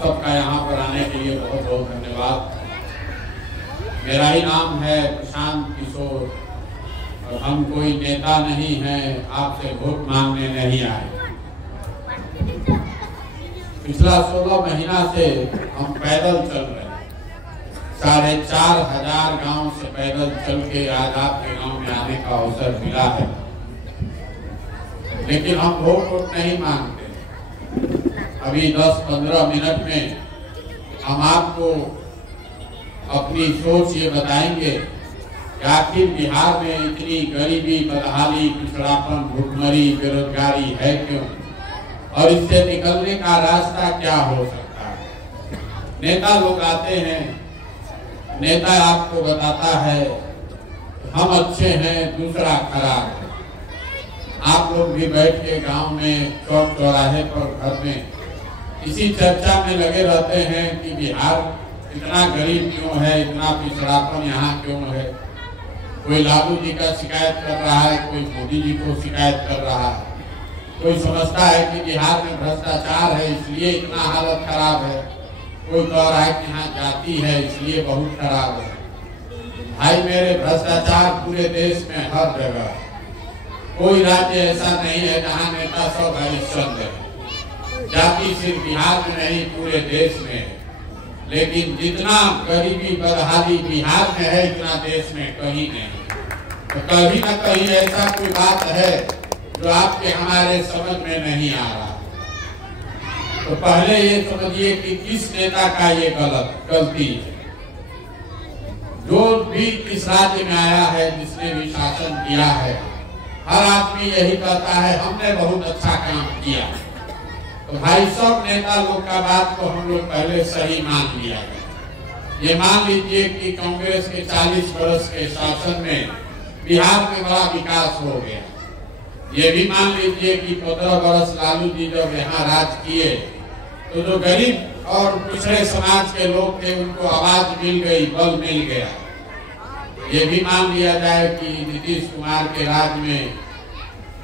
सबका यहाँ पर आने के लिए बहुत बहुत धन्यवाद। मेरा ही नाम है प्रशांत किशोर और हम कोई नेता नहीं हैं, आपसे वोट मांगने नहीं आए। पिछला 16 महीना से हम पैदल चल रहे हैं। 4,500 गांव से पैदल चल के आज आपके गांव में आने का अवसर मिला है, लेकिन हम वोट नहीं मांगते। अभी 10-15 मिनट में हम आपको अपनी सोच ये बताएंगे कि आखिर बिहार में इतनी गरीबी, बदहाली, पिछड़ापन, भुखमरी, बेरोजगारी है क्यों, और इससे निकलने का रास्ता क्या हो सकता है। नेता लोग आते हैं, नेता आपको बताता है हम अच्छे हैं, दूसरा खराब है। आप लोग भी बैठ के गांव में, चौक चौराहे पर, घर में इसी चर्चा में लगे रहते हैं कि बिहार इतना गरीब क्यों है, इतना पिछड़ापन यहाँ क्यों है। कोई लालू जी का शिकायत कर रहा है, कोई मोदी जी को शिकायत कर रहा है, कोई समझता है कि बिहार में भ्रष्टाचार है इसलिए इतना हालत खराब है, कोई कह रहा है कि यहाँ जाति है इसलिए बहुत खराब है। भाई मेरे, भ्रष्टाचार पूरे देश में हर जगह है। कोई राज्य ऐसा नहीं है जहाँ नेता सब हरिश्चंद्र है। जाति सिर्फ बिहार में नहीं, पूरे देश में है। लेकिन जितना गरीबी, बदहाली बिहार में है, इतना देश में कहीं नहीं। तो कहीं न कहीं ऐसा कोई बात है जो आपके हमारे समझ में नहीं आ रहा। तो पहले ये समझिए कि किस नेता का ये गलती है। जो भी किस राज्य में आया है, जिसने भी शासन किया है, हर आदमी यही कहता है हमने बहुत अच्छा काम किया। तो भाई, सब नेता लोग का बात को हम लोग पहले सही मान लिया है। ये मान लीजिए कि कांग्रेस के 40 वर्ष के शासन में बिहार में बड़ा विकास हो गया। ये भी मान लीजिए कि 15 वर्ष लालू जी जब यहाँ राज किए तो जो गरीब और पिछड़े समाज के लोग थे उनको आवाज मिल गई, बल मिल गया। ये भी मान लिया जाए कि नीतीश कुमार के राज में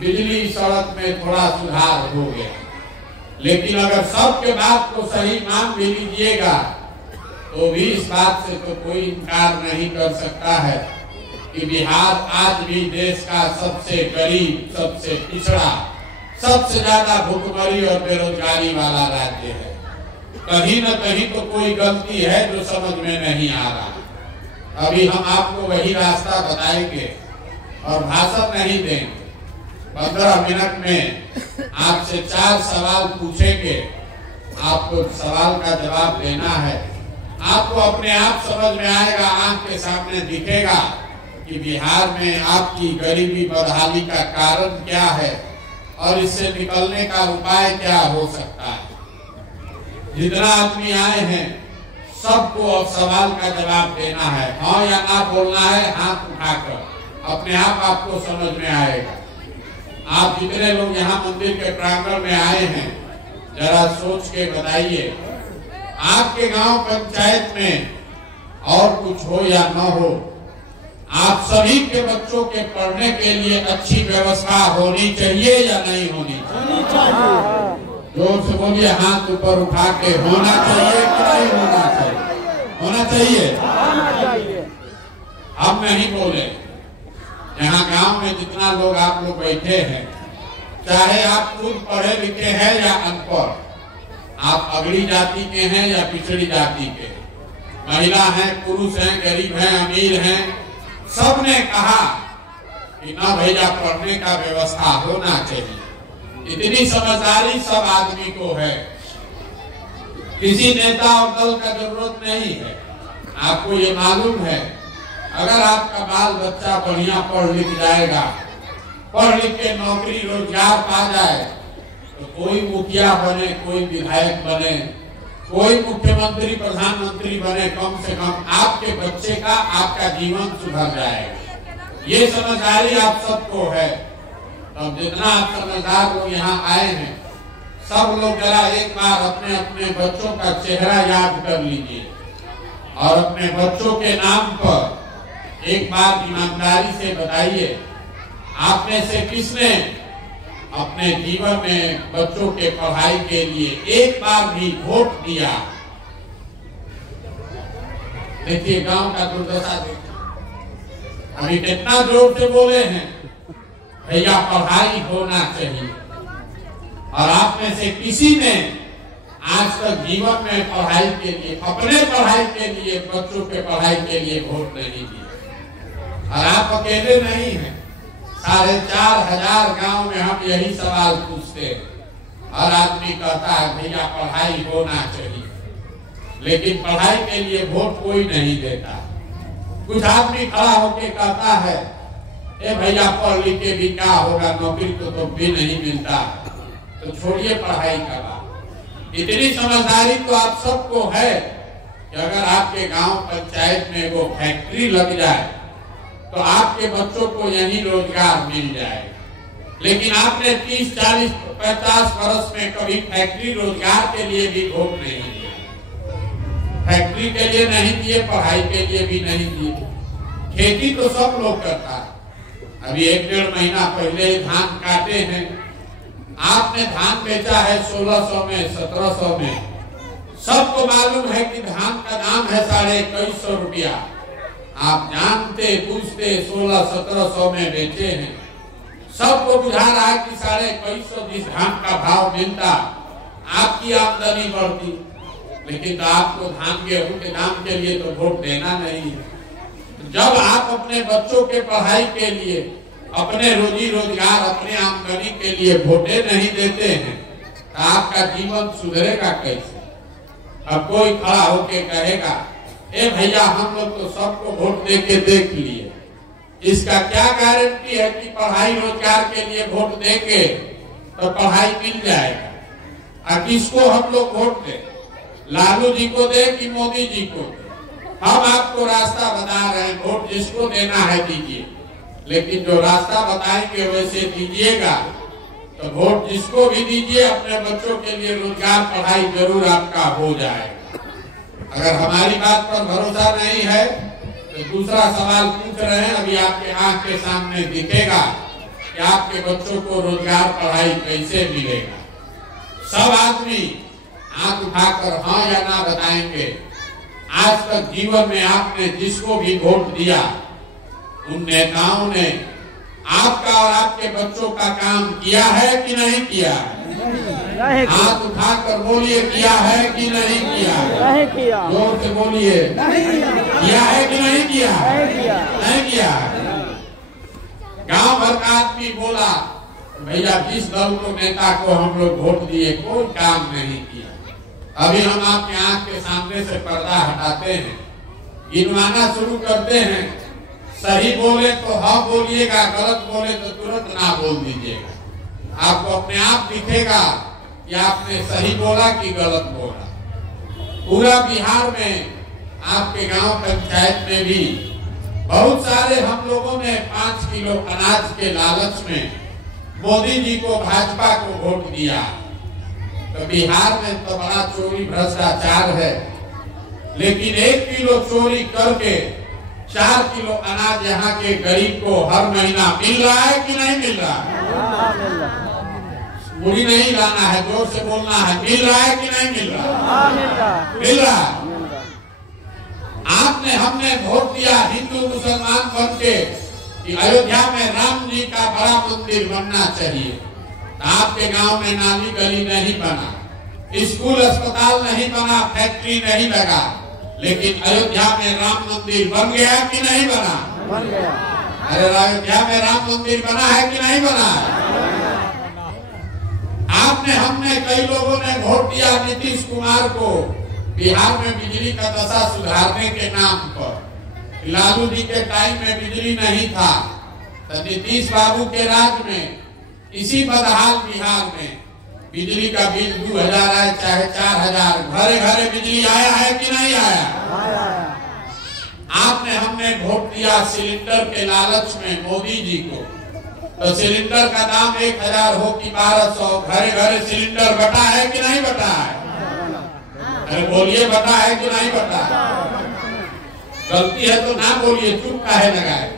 बिजली, सड़क में थोड़ा सुधार हो गया। लेकिन अगर सबके बात को सही मान भी लीजिएगा तो भी इस बात से तो कोई इनकार नहीं कर सकता है कि बिहार आज भी देश का सबसे गरीब, सबसे पिछड़ा, सबसे ज्यादा भुखमरी और बेरोजगारी वाला राज्य है। कहीं न कहीं तो कोई गलती है जो समझ में नहीं आ रहा। अभी हम आपको वही रास्ता बताएंगे और भाषण नहीं देंगे। 15 मिनट में आपसे 4 सवाल पूछेंगे, आपको सवाल का जवाब देना है। आपको अपने आप समझ में आएगा, आंख के सामने दिखेगा कि बिहार में आपकी गरीबी, बदहाली का कारण क्या है और इससे निकलने का उपाय क्या हो सकता है। जितना आदमी आए हैं सबको अब सवाल का जवाब देना है, हाँ या ना बोलना है, हाथ उठाकर। अपने आप आपको समझ में आएगा। आप जितने लोग यहाँ मंदिर के प्रांगण में आए हैं, जरा सोच के बताइए, आपके गांव पंचायत में और कुछ हो या न हो, आप सभी के बच्चों के पढ़ने के लिए अच्छी व्यवस्था होनी चाहिए या नहीं होनी चाहिए? जोर से बोलिए, हाथ ऊपर उठा के। होना चाहिए कि नहीं होना चाहिए? होना चाहिए। हम नहीं बोले। यहाँ गांव में जितना लोग आप लोग बैठे हैं, चाहे आप खुद पढ़े लिखे हैं या अनपढ़, आप अगड़ी जाति के हैं या पिछड़ी जाति के, महिला हैं, पुरुष हैं, गरीब हैं, अमीर हैं, सबने कहा कि ना भैया, पढ़ने का व्यवस्था होना चाहिए। इतनी समझदारी सब आदमी को है। किसी नेता और दल का जरूरत नहीं है। आपको ये मालूम है, अगर आपका बाल बच्चा बढ़िया पढ़ लिख जाएगा, पढ़ लिख के नौकरी रोजगार पा जाए, तो कोई मुखिया बने, कोई विधायक बने, कोई मुख्यमंत्री, प्रधानमंत्री बने, कम से कम आपके बच्चे का, आपका जीवन सुधर जाएगा। ये समझदारी आप सबको है। अब जितना आप समझदार लोग यहाँ आए हैं, सब लोग जरा एक बार अपने अपने बच्चों का चेहरा याद कर लीजिए और अपने बच्चों के नाम पर एक बार ईमानदारी से बताइए, आप में से किसने अपने जीवन में बच्चों के पढ़ाई के लिए एक बार भी वोट दिया। देखिए गांव का दुर्दशा देखिए, अभी कितना जोर से बोले हैं भैया पढ़ाई होना चाहिए, और आप में से किसी ने आज तक जीवन में पढ़ाई के लिए, अपने पढ़ाई के लिए, बच्चों के पढ़ाई के लिए वोट नहीं दिया। और आप अकेले नहीं हैं, 4,500 गांव में हम यही सवाल पूछते हैं। हर आदमी कहता है भैया पढ़ाई होना चाहिए, लेकिन पढ़ाई के लिए वोट कोई नहीं देता। कुछ आदमी खड़ा होके कहता है ए भैया पढ़ लिख के भी क्या होगा, नौकरी तो भी नहीं मिलता, तो छोड़िए पढ़ाई का बात। इतनी समझदारी तो आप सबको है कि अगर आपके गांव पंचायत में वो फैक्ट्री लग जाए तो आपके बच्चों को यही रोजगार मिल जाएगा। लेकिन आपने 30, 40, 50 वर्ष में कभी फैक्ट्री रोजगार के लिए भी वोट नहीं दिया। फैक्ट्री के लिए नहीं दिए, पढ़ाई के लिए भी नहीं दिए। खेती तो सब लोग करता है। अभी 1-1.5 महीना पहले धान काटे हैं, आपने धान बेचा है 1600 में, 1700 में। सबको मालूम है कि धान का दाम है 2150 रुपया। आप जानते पूछते 1600-1700 में बेचे हैं। सबको बुझा रहा है कि 2150 जिस धान का भाव मिलता आपकी आमदनी बढ़ती, लेकिन तो आपको धान गेहूं के दाम के लिए तो वोट देना नहीं है। जब आप अपने बच्चों के पढ़ाई के लिए, अपने रोजी रोजगार, अपने आमदनी के लिए वोटे नहीं देते हैं तो आपका जीवन सुधरेगा कैसे? अब कोई खड़ा होके कहेगा ए भैया हम लोग तो सबको वोट दे के देख लिए, इसका क्या गारंटी है कि पढ़ाई रोजगार के लिए वोट देंगे तो पढ़ाई मिल जाएगा? और किसको हम लोग वोट दें? लालू जी को दे कि मोदी जी को दे? हम आपको रास्ता बता रहे हैं, वोट जिसको देना है दीजिए, लेकिन जो रास्ता बताएंगे वैसे दीजिएगा। तो वोट जिसको भी दीजिए, अपने बच्चों के लिए रोजगार, पढ़ाई जरूर आपका हो जाएगा। अगर हमारी बात पर भरोसा नहीं है तो दूसरा सवाल पूछ रहे हैं, अभी आपके आंख के सामने दिखेगा कि आपके बच्चों को रोजगार, पढ़ाई कैसे मिलेगा। सब आदमी आंख उठाकर हाँ या ना बताएंगे। आज तक जीवन में आपने जिसको भी वोट दिया, उन नेताओं ने आपका और आपके बच्चों का काम किया है कि नहीं किया है? हाथ उठाकर बोलिए, किया है कि नहीं किया? नहीं किया। जोर से बोलिए, किया है कि नहीं किया? नहीं किया। गांव भर का आदमी बोला भैया जिस दल को, नेता को हम लोग वोट दिए कोई काम नहीं किया। अभी हम आपके आंख के सामने से पर्दा हटाते हैं, गिनवाना शुरू करते हैं। सही बोले तो हाँ बोलिएगा, गलत बोले तो तुरंत ना बोल दीजिएगा। आपको अपने आप दिखेगा कि आपने सही बोला कि गलत बोला। पूरा बिहार में आपके गांव पंचायत में भी बहुत सारे हम लोगों ने 5 किलो अनाज के लालच में मोदी जी को, भाजपा को वोट दिया। तो बिहार में तो बड़ा चोरी भ्रष्टाचार है, लेकिन 1 किलो चोरी करके 4 किलो अनाज यहाँ के गरीब को हर महीना मिल रहा है कि नहीं मिल रहा है? मुड़ी नहीं लाना है, जोर से बोलना है, मिल रहा है कि नहीं मिल रहा? मिल रहा है। आपने, हमने वोट दिया हिंदू मुसलमान बन के कि अयोध्या में राम जी का बड़ा मंदिर बनना चाहिए। आपके गांव में नाली गली नहीं बना, स्कूल अस्पताल नहीं बना, फैक्ट्री नहीं लगा, लेकिन अयोध्या में राम मंदिर बन गया कि नहीं बना? बन गया। अरे अयोध्या में राम मंदिर बना है कि नहीं बना? आपने, हमने, कई लोगों ने वोट दिया नीतीश कुमार को बिहार में बिजली का दशा सुधारने के नाम पर। लालू जी के टाइम में बिजली नहीं था, तो नीतीश बाबू के राज में इसी बदहाल बिहार में बिजली का बिल 2000 आए चाहे 4000, घरे घरे बिजली आया है कि नहीं आया? आपने, हमने वोट दिया सिलेंडर के लालच में मोदी जी को, तो सिलेंडर का दाम 1000 हो कि 1200, घरे घरे सिलेंडर बटा है कि नहीं बटा है? अरे बोलिए, बटा है कि नहीं बटा? गलती है तो ना बोलिए, चुप काहे लगाए?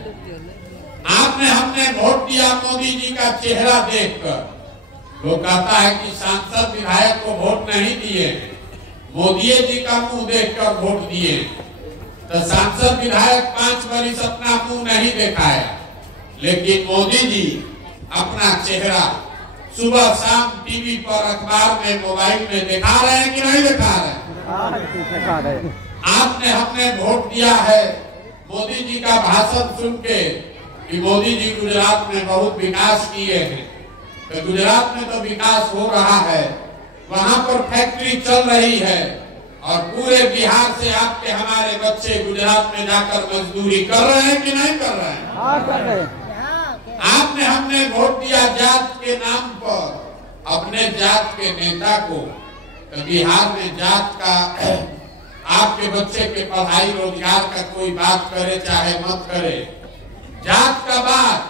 आपने, हमने वोट दिया मोदी जी का चेहरा देखकर वो कहता है कि सांसद विधायक को वोट नहीं दिए, मोदी जी का मुंह देखकर वोट दिए। तो सांसद विधायक 5 वर्ष अपना मुंह नहीं दिखाया, लेकिन मोदी जी अपना चेहरा सुबह शाम टीवी पर, अखबार में, मोबाइल में दिखा रहे हैं कि नहीं दिखा रहे हैं? आपने हमने वोट दिया है मोदी जी का भाषण सुन के कि मोदी जी गुजरात में बहुत विकास किए हैं। तो गुजरात में तो विकास हो रहा है, वहां पर फैक्ट्री चल रही है और पूरे बिहार से आपके हमारे बच्चे गुजरात में जाकर मजदूरी कर रहे हैं कि नहीं कर रहे हैं? हाँ, कर रहे हैं। आपने हमने वोट दिया जात के नाम पर अपने जात के नेता को। तो बिहार में जात का, आपके बच्चे के पढ़ाई रोजगार का कोई बात करे चाहे मत करे, जात का बात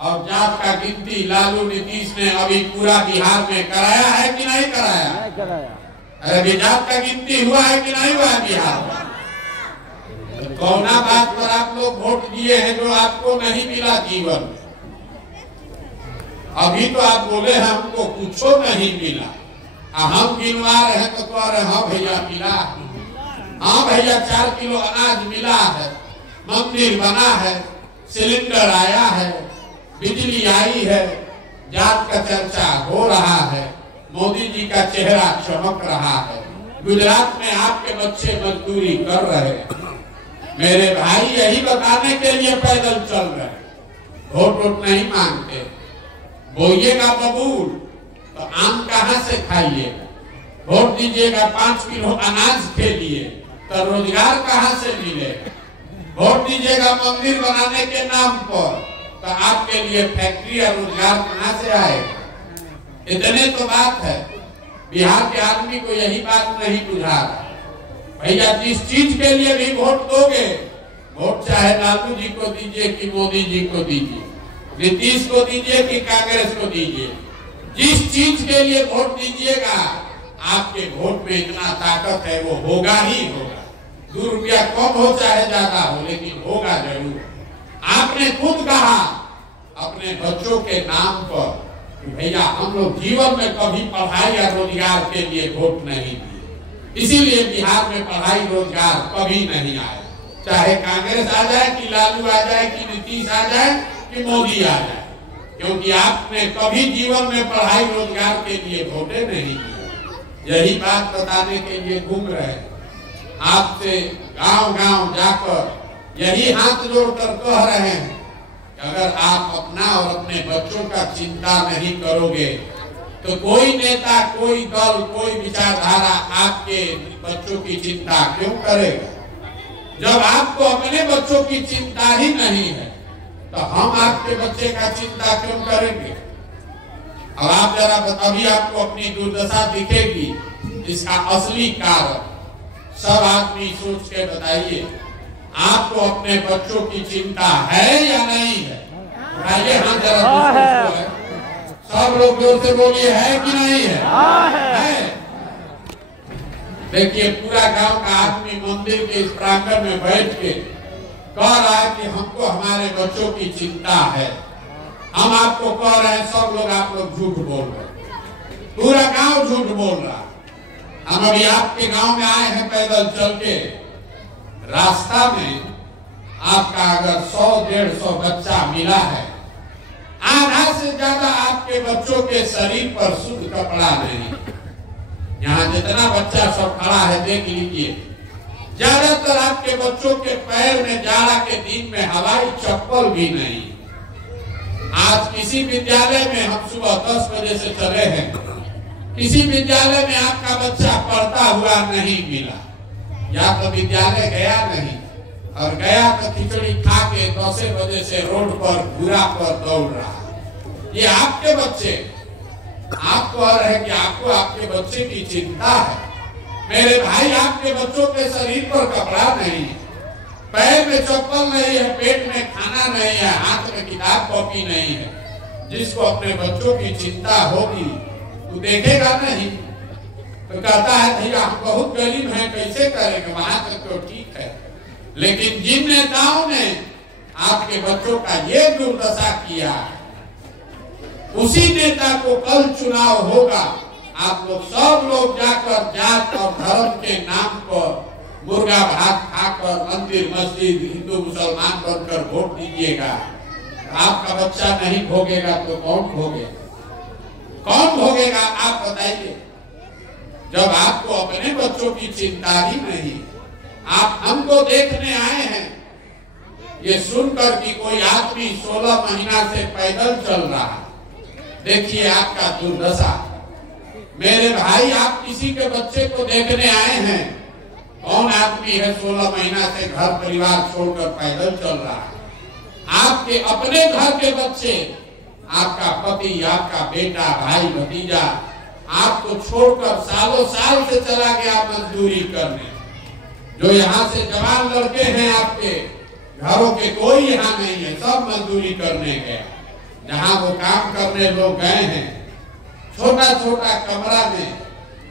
और जात का गिनती लालू नीतीश ने अभी पूरा बिहार में कराया है कि नहीं कराया? नहीं कराया। अरे जात का गिनती हुआ है कि नहीं हुआ बिहार में? कौना बात पर आप लोग वोट दिए हैं जो आपको नहीं मिला जीवन? अभी तो आप बोले हमको कुछ नहीं मिला, हम गिनवा रहे हैं तो कह रहे हाँ भैया मिला, हाँ भैया 4 किलो अनाज मिला है, मंदिर बना है, सिलेंडर आया है, बिजली आई है, जात का चर्चा हो रहा है, मोदी जी का चेहरा चमक रहा है, गुजरात में आपके बच्चे मजदूरी कर रहे हैं। मेरे भाई यही बताने के लिए पैदल चल रहे, वोट नहीं मांगते। बोइएगा बबूल तो आम कहाँ से खाइएगा? वोट दीजिएगा 5 किलो अनाज के लिए तो रोजगार कहाँ से मिलेगा? वोट दीजिएगा मंदिर बनाने के नाम पर तो आपके लिए फैक्ट्री और रोजगार कहाँ से आएगा? इतने तो बात है। बिहार के आदमी को यही बात नहीं बुझा रहा। भैया जिस चीज के लिए भी वोट दोगे, वोट चाहे लालू जी को दीजिए कि मोदी जी को दीजिए, नीतीश को दीजिए कि कांग्रेस को दीजिए, जिस चीज के लिए वोट दीजिएगा आपके वोट में इतना ताकत है, वो होगा ही होगा। 2 रुपया कम हो चाहे ज्यादा हो, लेकिन होगा जरूर। आपने खुद कहा अपने बच्चों के नाम पर कि भैया हम लोग जीवन में कभी पढ़ाई या रोजगार के लिए वोट नहीं दिए, इसीलिए बिहार में पढ़ाई रोजगार कभी नहीं आया। चाहे कांग्रेस आ जाए कि लालू आ जाए कि नीतीश आ जाए कि मोदी आ जाए, क्योंकि आपने कभी जीवन में पढ़ाई रोजगार के लिए वोटे नहीं दिए। यही बात बताने के लिए घूम रहे हैं, आपसे गांव-गांव जाकर यही हाथ जोड़कर कह रहे हैं कि अगर आप अपना और अपने बच्चों का चिंता नहीं करोगे तो कोई नेता, कोई दल, कोई विचारधारा आपके बच्चों की चिंता क्यों करेगा? जब आपको अपने बच्चों की चिंता ही नहीं है तो हम आपके बच्चे का चिंता क्यों करेंगे? अब आप जरा अभी आपको अपनी दुर्दशा दिखेगी, इसका असली कारण सब आदमी सोच के बताइए। आपको अपने बच्चों की चिंता है या नहीं है? बताइए हाँ जरा, सब लोग जोर से बोलिए, है कि नहीं है? है। देखिए पूरा गांव का आदमी मंदिर के इस प्रांगण में बैठ के कह रहा है कि हमको हमारे बच्चों की चिंता है। हम आपको कह रहे हैं, सब लोग आप लोग झूठ बोल रहे, पूरा गांव झूठ बोल रहा। हम अभी आपके गांव में आए हैं पैदल चल के, रास्ता में आपका अगर 100-150 बच्चा मिला है, आधा से ज्यादा आपके बच्चों के शरीर पर शुद्ध कपड़ा नहीं। यहाँ जितना बच्चा सब खड़ा है देख लीजिए, ज्यादातर आपके बच्चों के पैर में जाड़ा के दिन में हवाई चप्पल भी नहीं। आज किसी विद्यालय में हम सुबह 10 बजे से चले हैं, किसी विद्यालय में आपका बच्चा पढ़ता हुआ नहीं मिला, या तो विद्यालय गया नहीं, और गया तो खिचड़ी खा के 10 बजे से रोड पर घूरा पर दौड़ रहा। ये आपके बच्चे, आप कह रहे हैं कि आपको आपके बच्चे की चिंता है। मेरे भाई, आपके बच्चों के शरीर पर कपड़ा नहीं है, पैर में चप्पल नहीं है, पेट में खाना नहीं है, हाथ में किताब कॉपी नहीं है। जिसको अपने बच्चों की चिंता होगी वो देखेगा नहीं, तो कहता है भैया हम बहुत गरीब हैं, कैसे करेंगे? वहां तक तो ठीक है, लेकिन जिन नेताओं ने आपके बच्चों का ये दुर्दशा किया, उसी नेता को कल चुनाव होगा। आप लोग सब लोग जाकर जात और धर्म के नाम पर मुर्गा भात खाकर मंदिर मस्जिद हिंदू मुसलमान बनकर वोट दीजिएगा। आपका बच्चा नहीं भोगेगा तो कौन भोगेगा? कौन भोगेगा आप बताइए। जब आपको अपने बच्चों की चिंता ही नहीं, आप हमको देखने आए हैं ये सुनकर कि कोई आदमी 16 महीना से पैदल चल रहा है। देखिए आपका दुर्दशा। मेरे भाई, आप किसी के बच्चे को देखने आए हैं? कौन आदमी है 16 महीना से घर परिवार छोड़कर पैदल चल रहा है? आपके अपने घर के बच्चे, आपका पति, आपका बेटा, भाई, भतीजा आपको छोड़कर सालों साल से चला गया मजदूरी करने। जो यहाँ से जवान लड़के हैं आपके घरों के, कोई यहाँ नहीं है, सब मजदूरी करने गए। जहाँ वो काम करने लोग गए हैं, छोटा छोटा कमरा में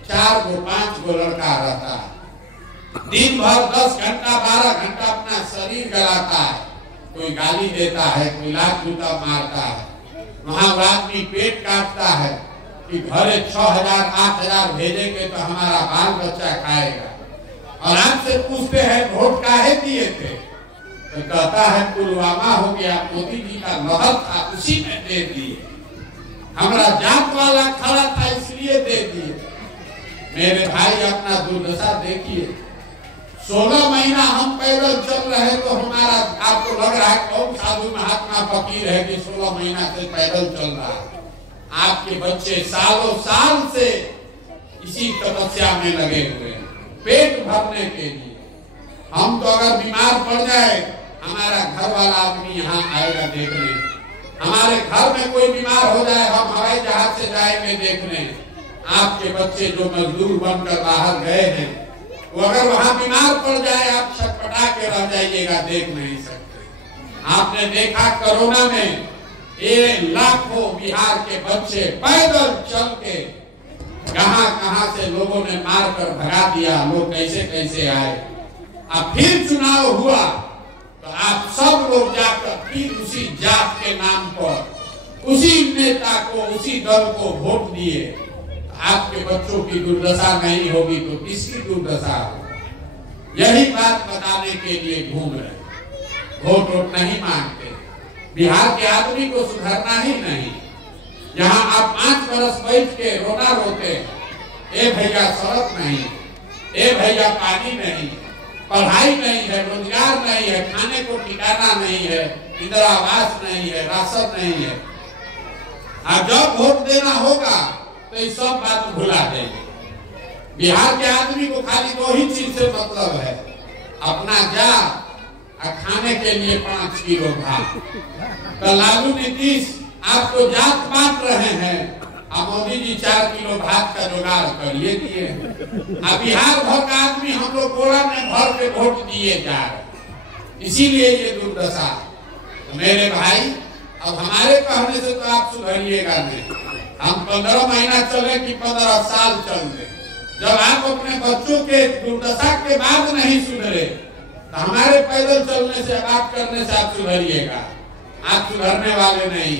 4 गो 5 गो लड़का रहता है। दिन भर 10 घंटा 12 घंटा अपना शरीर गलाता है। कोई गाली देता है, कोई लात जूता मारता है। वहाँ आदमी पेट काटता है कि घरे 6000 8000 भेजेंगे तो हमारा बाल बच्चा खाएगा। और आपसे पूछते हैं वोट काहे दिए थे, तो कहता है पुलवामा हो गया, मोदी जी का लहर था उसी में दे दिए। हमारा जात वाला खड़ा था इसलिए दे दिए। मेरे भाई अपना दुर्दशा देखिए। 16 महीना हम पैदल चल रहे तो हमारा, आपको लग रहा है कौन साधु महात्मा फकीर है कि 16 महीना से पैदल चल रहा है? आपके बच्चे सालों साल से इसी तपस्या में लगे हुए हैं, पेट भरने के लिए। हम तो अगर बीमार पड़ जाए, हमारा घर वाला आदमी यहाँ आएगा देखने। हमारे घर में कोई बीमार हो जाए, हम हवाई जहाज से जाएंगे देखने। आपके बच्चे जो मजदूर बनकर बाहर गए हैं, वो अगर वहां बीमार पड़ जाए, आप छटपटा के रह जाइएगा, देख नहीं सकते। आपने देखा कोरोना में ये लाखों बिहार के बच्चे पैदल चल के कहां से लोगों ने मार कर भगा दिया। लोग कैसे कैसे आए। अब फिर चुनाव हुआ तो आप सब लोग जाकर फिर उसी जात के नाम पर उसी नेता को, उसी दल को वोट दिए। आपके बच्चों की दुर्दशा नहीं होगी तो किसकी दुर्दशा होगी? यही बात बताने के लिए घूम रहे। वोट नहीं मांगते। बिहार के आदमी को सुधरना ही नहीं। यहाँ आप 5 बरस बैठ के रोना रोते, ए भैया सड़क नहीं, ए भैया पानी नहीं, पढ़ाई नहीं है, रोजगार नहीं है, खाने को ठिकाना नहीं है, इंदिरा आवास नहीं है, राशन नहीं है। और जब वोट देना होगा तो ये सब बात भुला देंगे। बिहार के आदमी को खाली 2 ही चीज से मतलब है, अपना जा और खाने के लिए 5 किलो भात। तो लालू नीतीश आपको जात बांट रहे हैं, अब मोदी जी 4 किलो भात का जुगाड़ करिए दिए। अब बिहार भर का आदमी हम लोग गोला में भर के वोट दिए जा रहे, इसीलिए ये दुर्दशा। तो मेरे भाई, अब हमारे कहने से तो आप सुधरिएगा नहीं। हम 15 महीना चले कि 15 साल चल रहे। जब आप अपने बच्चों के दुर्दशा के बाद नहीं सुधरे तो हमारे पैदल चलने से, बात करने से आप सुधरिएगा। आप सुधरने वाले नहीं।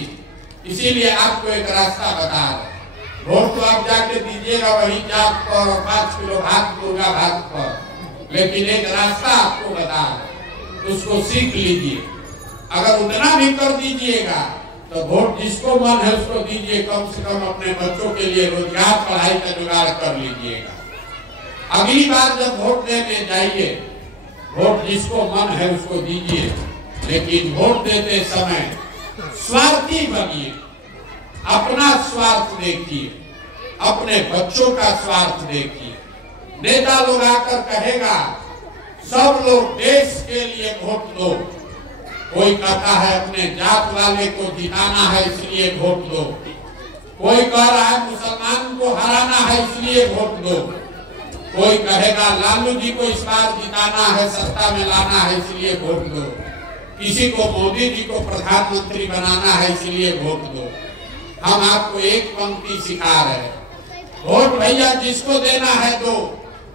इसीलिए आपको एक रास्ता बता रहे। वोट तो आप जाके दीजिएगा वही जात पर, 5 किलो भात, मुर्गा भात पर, लेकिन एक रास्ता आपको बता रहे, उसको सीख लीजिए। अगर उतना भी कर दीजिएगा तो वोट जिसको मन है उसको दीजिए। कम से कम अपने बच्चों के लिए रोजगार, पढ़ाई का जुगाड़ कर लीजिएगा। अगली बार जब वोट देने जाइए, वोट जिसको मन है उसको दीजिए, लेकिन वोट देते समय स्वार्थी बनिए। अपना स्वार्थ देखिए, अपने बच्चों का स्वार्थ देखिए। नेता लोग आकर कहेगा सब लोग देश के लिए वोट दो। कोई कहता है अपने जात वाले को जिताना है इसलिए वोट दो। कोई कह रहा है मुसलमान को हराना है इसलिए वोट दो। कोई कहेगा लालू जी को इस बार जिताना है, सत्ता में लाना है इसलिए वोट दो। किसी को मोदी जी को प्रधानमंत्री बनाना है इसलिए वोट दो। हम आपको एक पंक्ति सिखा रहे हैं, वोट भैया जिसको देना है दो,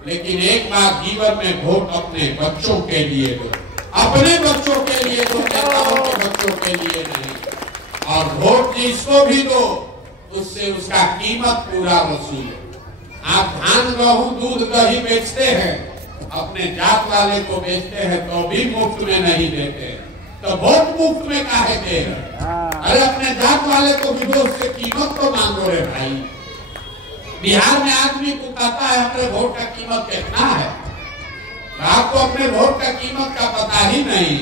लेकिन एक बार जीवन में वोट अपने बच्चों के लिए दो। अपने बच्चों के लिए दो, नेताओं के बच्चों के लिए नहीं। और वोट जिसको भी दो उससे उसका कीमत पूरा वसूल। आप धान गेहूं दूध दही बेचते हैं, अपने जात वाले को बेचते हैं तो भी मुफ्त में नहीं देते, तो वोट मुफ्त में काहे दे रहे? अरे अपने जात वाले को भी दो, उससे कीमत तो मांगो रे भाई। बिहार में आदमी को कहता है अपने वोट का कीमत कितना है, आपको अपने वोट का कीमत का पता ही नहीं,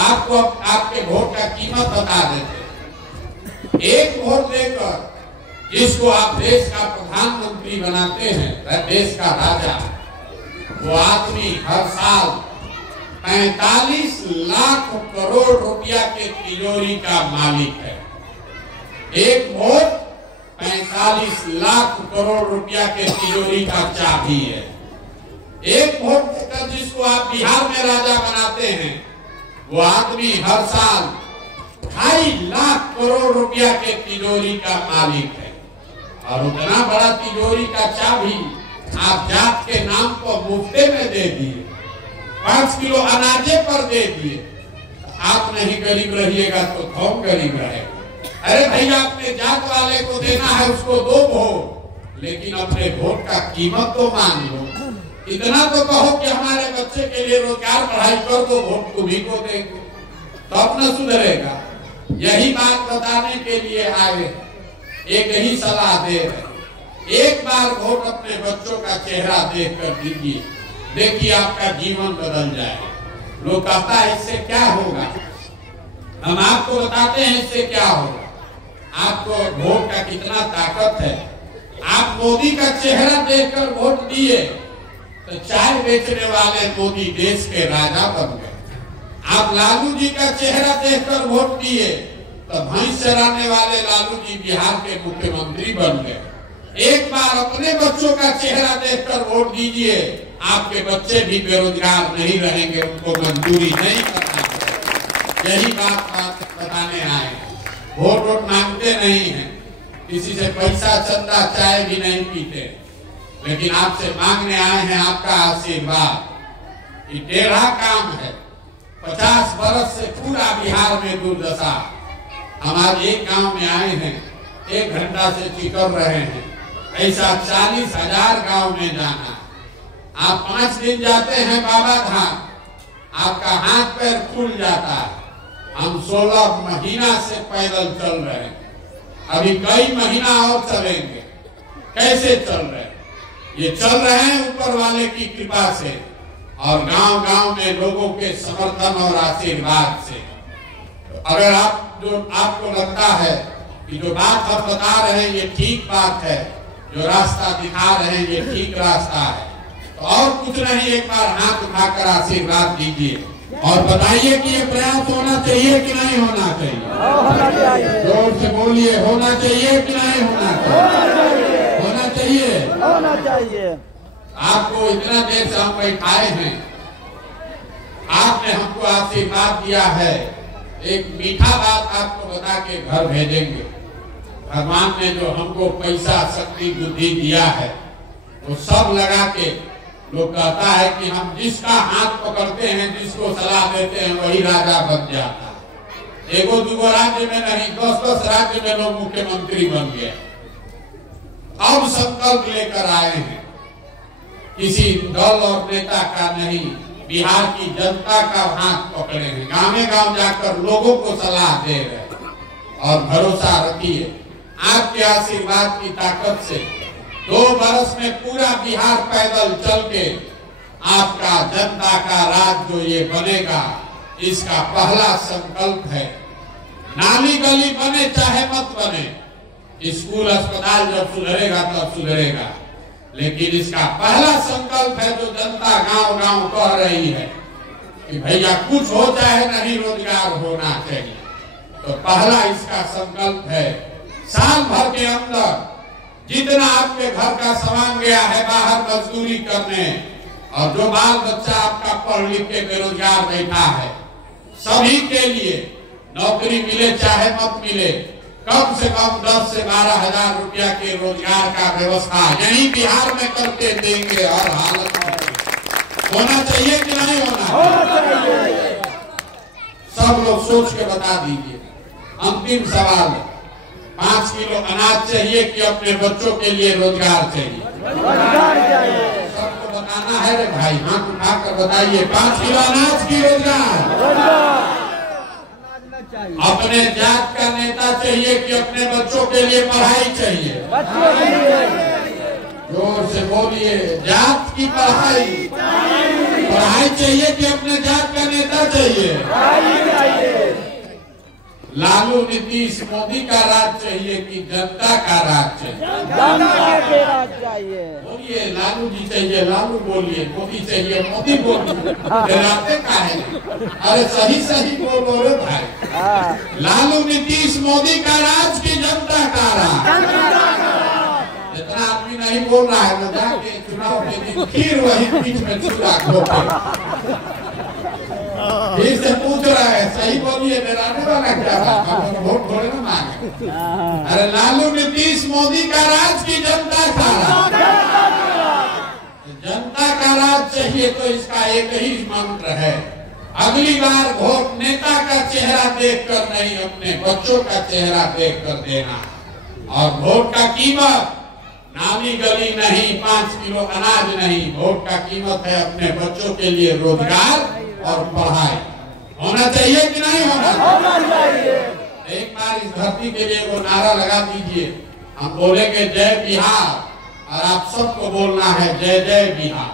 आपको आपके वोट का कीमत बता देते। एक वोट देकर जिसको आप देश का प्रधानमंत्री बनाते हैं, देश का राजा, वो आदमी हर साल 45 लाख करोड़ रुपया के तिजोरी का मालिक है। एक वोट 45 लाख करोड़ रुपया के तिजोरी का चाबी है। एक वोट देकर जिसको आप बिहार में राजा बनाते हैं, वो आदमी हर साल 2.5 लाख करोड़ रुपया के तिजोरी का मालिक है। और उतना बड़ा तिजोरी का चाबी आप जात के नाम पर मुफ्ते में दे दिए, 5 किलो अनाजे पर दे दिए। आप नहीं गरीब रहिएगा तो कौन गरीब रहेगा? अरे भैया अपने जात वाले को देना है उसको दो वोट, लेकिन अपने वोट का कीमत तो मान लो। इतना तो कहो कि हमारे बच्चे के लिए रोजगार पढ़ाई कर दो, वोट तुम्ही को देंगे तो अपना सुधरेगा। यही बात बताने के लिए आए, एक ही सलाह दे रहे, एक बार वोट अपने बच्चों का चेहरा देख कर दीजिए, देखिए आपका जीवन बदल जाएगा। लोग कहता है इससे क्या होगा, हम आपको बताते हैं इससे क्या होगा। आपको वोट का कितना ताकत है। आप मोदी का चेहरा देखकर वोट दिए तो चाय बेचने वाले मोदी देश के राजा बन गए। आप लालू जी का चेहरा देखकर वोट दिए तो भैंस चराने वाले लालू जी बिहार के मुख्यमंत्री बन गए। एक बार अपने बच्चों का चेहरा देखकर वोट दीजिए, आपके बच्चे भी बेरोजगार नहीं रहेंगे, उनको मंजूरी नहीं करना। यही बात बताने आए। वोट मांगते नहीं हैं, किसी से पैसा चंदा चाय भी नहीं पीते, लेकिन आपसे मांगने आए हैं आपका आशीर्वाद। ये टेढ़ा काम है। 50 बरस से पूरा बिहार में दुर्दशा। हम आज एक गांव में आए हैं, 1 घंटा से चिकर रहे हैं। ऐसा 40,000 गांव में जाना। आप 5 दिन जाते हैं बाबा धाम, आपका हाथ पैर फूल जाता है। हम 16 महीना से पैदल चल रहे हैं, अभी कई महीना और चलेंगे। कैसे चल रहे हैं? ये चल रहे हैं ऊपर वाले की कृपा से और गांव-गांव में लोगों के समर्थन और आशीर्वाद से। अगर आपको लगता है कि जो बात हम बता रहे हैं ये ठीक बात है, जो रास्ता दिखा रहे हैं ये ठीक रास्ता है, तो और कुछ नहीं, एक बार हाथ उठाकर आशीर्वाद दीजिए और बताइए कि ये प्रयास होना चाहिए कि नहीं होना चाहिए। जोर से बोलिए, होना चाहिए कि नहीं होना चाहिए? होना चाहिए, होना चाहिए। आपको इतना देर से हम बैठाए हैं, आपने हमको आशीर्वाद दिया है, एक मीठा बात आपको बता के घर भेजेंगे। भगवान ने जो हमको पैसा शक्ति बुद्धि दिया है वो सब लगा के, लोग कहता है कि हम जिसका हाथ पकड़ते हैं, जिसको सलाह देते हैं, वही राजा बन जाता है। एगो दूगो राज्य में नहीं, 10-10 राज्य में लोग मुख्यमंत्री बन गए। अब संकल्प लेकर आए हैं, किसी दल और नेता का नहीं, बिहार की जनता का हाथ पकड़े हैं, गांव-गांव जाकर लोगों को सलाह दे रहे हैं। और भरोसा रखिए, आपके आशीर्वाद की ताकत से 2 बरस में पूरा बिहार पैदल चल के आपका जनता का राज जो ये बनेगा, इसका पहला संकल्प है। नाली गली बने चाहे मत बने, स्कूल अस्पताल जब सुधरेगा तब सुधरेगा, लेकिन इसका पहला संकल्प है जो जनता गांव-गांव कह रही है कि भैया कुछ हो चाहे नहीं, रोजगार होना चाहिए। तो पहला इसका संकल्प है, साल भर के अंदर जितना आपके घर का सामान गया है बाहर मजदूरी करने, और जो बाल बच्चा आपका पढ़ लिख के बेरोजगार बैठा है, सभी के लिए नौकरी मिले चाहे मत मिले, कम से कम 10 से 12 हजार रुपया के रोजगार का व्यवस्था यही बिहार में करके देंगे। और हालत होना चाहिए कि नहीं होना चाहिए? सब लोग सोच के बता दीजिए। अंतिम सवाल, 5 किलो अनाज चाहिए कि अपने बच्चों के लिए रोजगार चाहिए? सबको बताना है रे भाई, हाथ उठाकर बताइए। 5 किलो अनाज की रोजगार? अपने जात का नेता चाहिए कि अपने बच्चों के लिए पढ़ाई चाहिए? जोर से बोलिए। जात की पढ़ाई चाहिए कि अपने जात का नेता चाहिए? लालू नीतीश मोदी का राज चाहिए कि जनता का राज चाहिए? जनता के राज चाहिए। बोलिए। लालू जी चाहिए, लालू बोलिए। मोदी चाहिए, मोदी बोलिए। डराते काहे? अरे सही बोलो रे भाई। लालू नीतीश मोदी का राज की जनता का राज? जितना आदमी नहीं बोल रहा है ना, जाके चुनाव के दिन फिर वही बीच में चूड़ा घोटे। फिर से पूछ रहा है, सही बोलिए। डराने वाला क्या बात? वोट थोड़े ना मांगे। अरे लालू नीतीश मोदी का राज की जनता का राज? जनता का राज चाहिए तो इसका एक ही मंत्र है, अगली बार वोट नेता का चेहरा देखकर नहीं, अपने बच्चों का चेहरा देखकर देना। और वोट का कीमत नामी गली नहीं, 5 किलो अनाज नहीं। वोट का कीमत है अपने बच्चों के लिए रोजगार और पढ़ाई। होना चाहिए कि नहीं होना चाहिए? एक बार इस धरती के लिए वो नारा लगा दीजिए। हम बोलेंगे जय बिहार, और आप सबको बोलना है जय जय बिहार,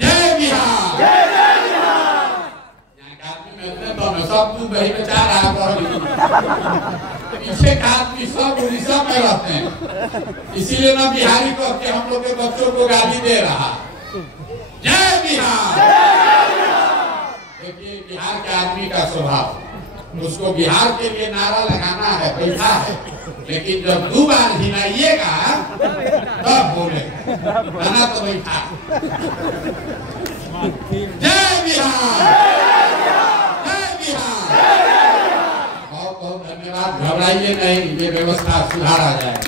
जय बिहार, जय जय बिहार। यहाँ के आदमी में तो सब कुछ वही बेचार पीछे का आदमी सब उड़ीसा में रहते हैं, इसीलिए ना बिहारी को के हम लोग के बच्चों को गाली दे रहा। जय बिहार। देखिए बिहार के आदमी का स्वभाव, उसको बिहार के लिए नारा लगाना है, बैठा है, लेकिन जब 2 बार हिलाइएगा तब बोलेगा, गाना तो बैठा। जय बिहार, जय बिहार। बहुत बहुत धन्यवाद। घबराइए नहीं, ये व्यवस्था सुधारा जाए।